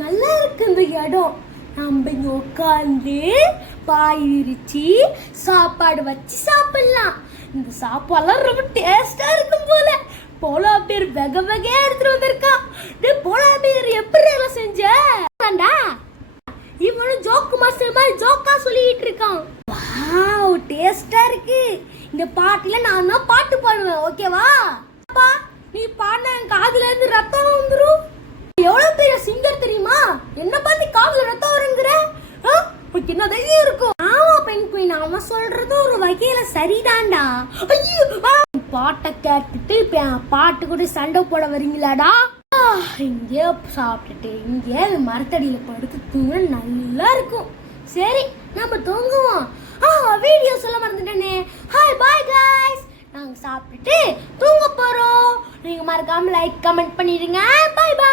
நல்லா இருக்கு இந்த இடம். நம்ம இங்க உட்காந்து பாய் விரிச்சு சாப்பாடு வச்சு சாப்பிடலாம். இந்த சாப்பாடுலாம் ரொம்ப டேஸ்டா இருக்கும் போல. போலா பேர் வெக வெகையா எடுத்துட்டு வந்திருக்கான். போலா பேர் எப்படி எல்லாம் செஞ்ச? இவனும் ஜோக்கு மாஸ்டர் மாதிரி ஜோக்கா சொல்லிட்டு இருக்கான். வாவ், டேஸ்டா இருக்கு. இந்த பாட்டுல நான் தான் பாட்டு பாடுவேன், ஓகேவா? நீ பாடின என் காதுல இருந்து ரத்தம் வந்துரும். எவ்வளவு பெரிய சிங்கர் தெரியுமா? என்ன பார்த்து காதுல ரத்தம் வருங்கிற? என்ன தைரியம் இருக்கும்? ஆமா பெண் குயின், அவன் சொல்றது ஒரு வகையில சரிதான்டா. ஐயோ, பாட்டை கேட்டுட்டு பாட்டு கூட சண்டை போட வரீங்களாடா? இங்கே சாப்பிட்டுட்டு இங்கே மரத்தடியில படுத்து தூங்க நல்லா இருக்கும். சரி, நம்ம தூங்குவோம். வீடியோ சொல்ல மறந்துட்டேனே. ஹாய் பாய் गाइस, நாங்க சாப்பிட்டுட்டு தூங்க போறோம். நீங்க மறக்காம லைக் கமெண்ட் பண்ணிடுங்க. Bye by.